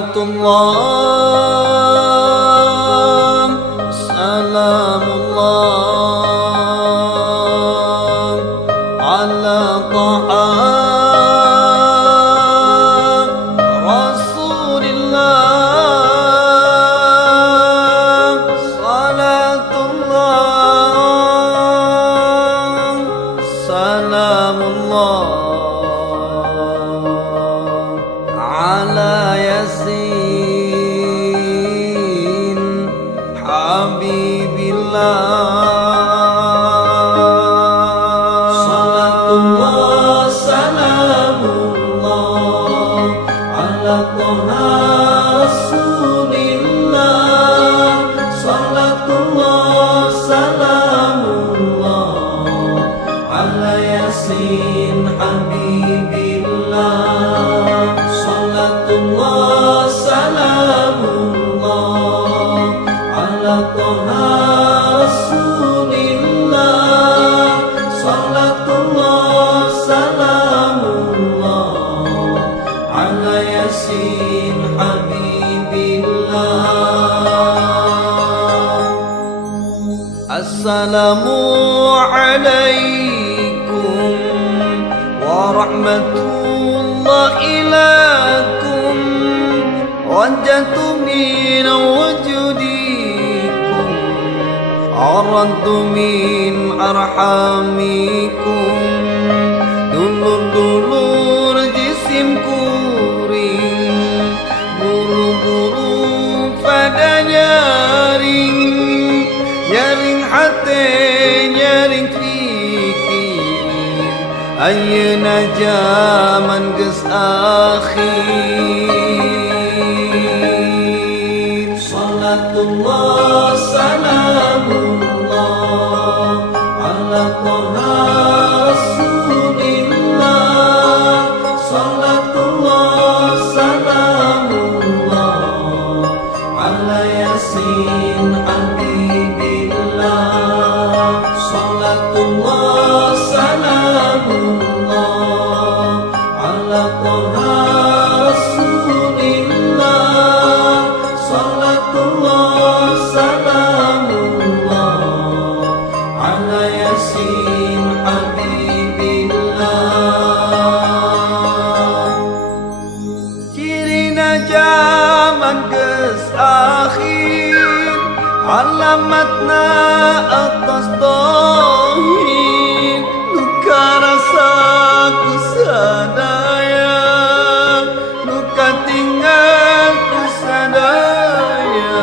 Salatullah, salamullah ala taha Rasulillah. Salatullah, salamullah ala Yasin Habibillah. Salatullah, salamullah ala Taha Rasulillah. Salatullah, salamullah ala Yasin Habibillah. Salatullah, salamullah ala Taha Rasulillah. Salatullah, salamullah ala Yasin Habibillah. Assalamu alaikum warahmatullahi lakum. Wajjatu min wujudikum, aradtu min arhamikum. Dulur-dulur jisim kuring, buru-buru pada nyaring. Nyaring hati, nyaring fikir, ayeuna zaman geus akhir. Salatullah, salamullah ala Taha Rasulillah. Salatullah, salamullah ala Yasin Habibillah. Salatullah, salamullah ala Taha Rasulillah. Salatullah, salamullah ala Yasin Habibillah. Cirina zaman geus akhir, alamatna atas dohir. Luka rasa ku sadaya, luka tinggal ku sadaya.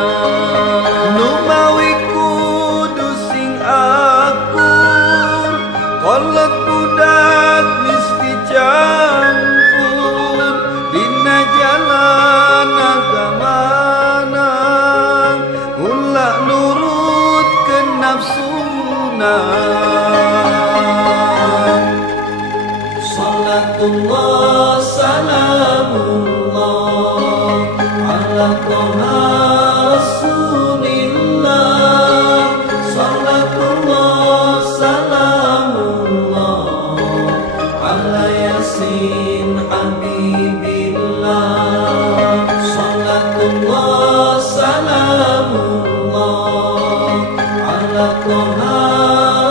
Nu mawi kudu sing akur, kolot budak mesti campur. Dina jalan agamana, ulah nurut ke nafsuna. Salatullah, salamullah ala Taha Rasulillah. Salatullah, salamullah ala Yasin Habibillah. Salatullah, salamullah ala Taha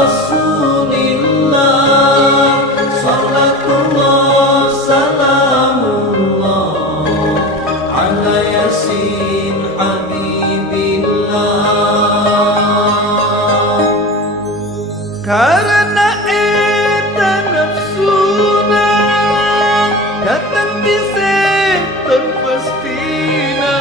Rasulillah. Salatullah, salamullah ala Yasin Habibillah. Karena eta nafsuna datang bisa terpastina,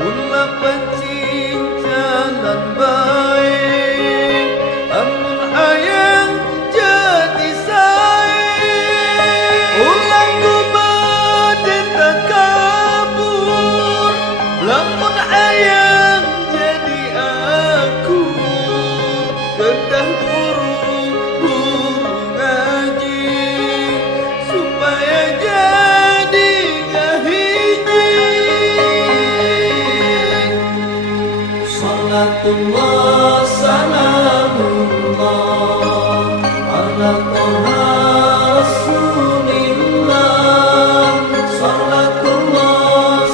ulah pacincanan baik, amun hayang jadi sae. Ulang gumade tak kabur, lamun hayang jadi aku. Kedah buru ngaji, supaya jadi kahiji. Salatullah, salamullah ala Taha Rasulillah. Salatullah,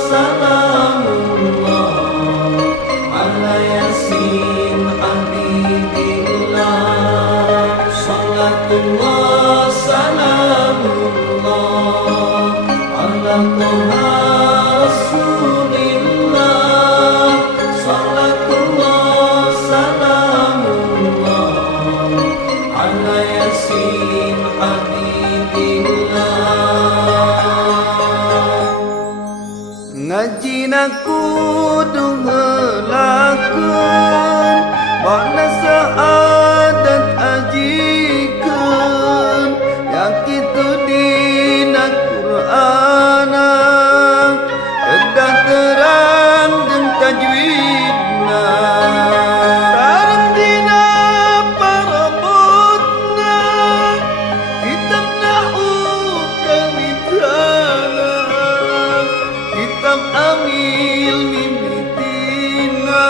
kudu ngelakeun makna saadat ajikeun yang kitu dina Qur'ana kedah terang jeung tajwidna sareng dina parabotna kitab nahu kawitana kitab amil mimitina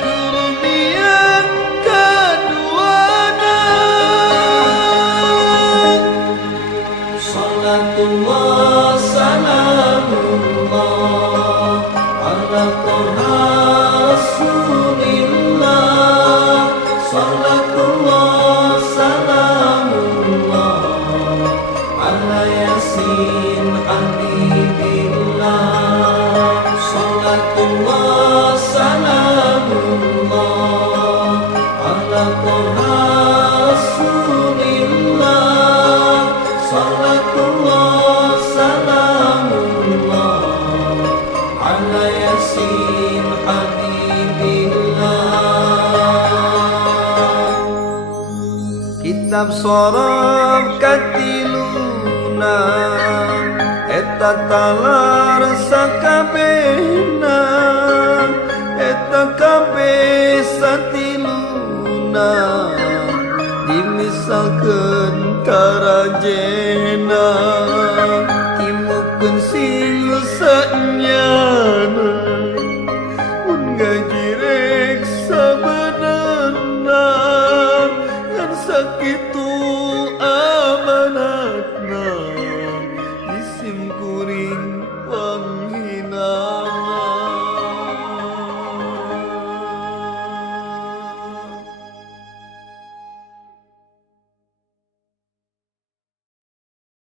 jurumiyah kaduana salatullah salamullah ala toha rasulillah salatullah salamullah ala yasin habibillah salatullah salamullah ala toha rasulillah salatullah salamullah ala yasin habibillah kitab sorab katiluna eta talar sakabehna eta kabeh satiluna dimisalkeun tarajena timukeun sing sanyana mun ngajirek sabenerna ngan sakitu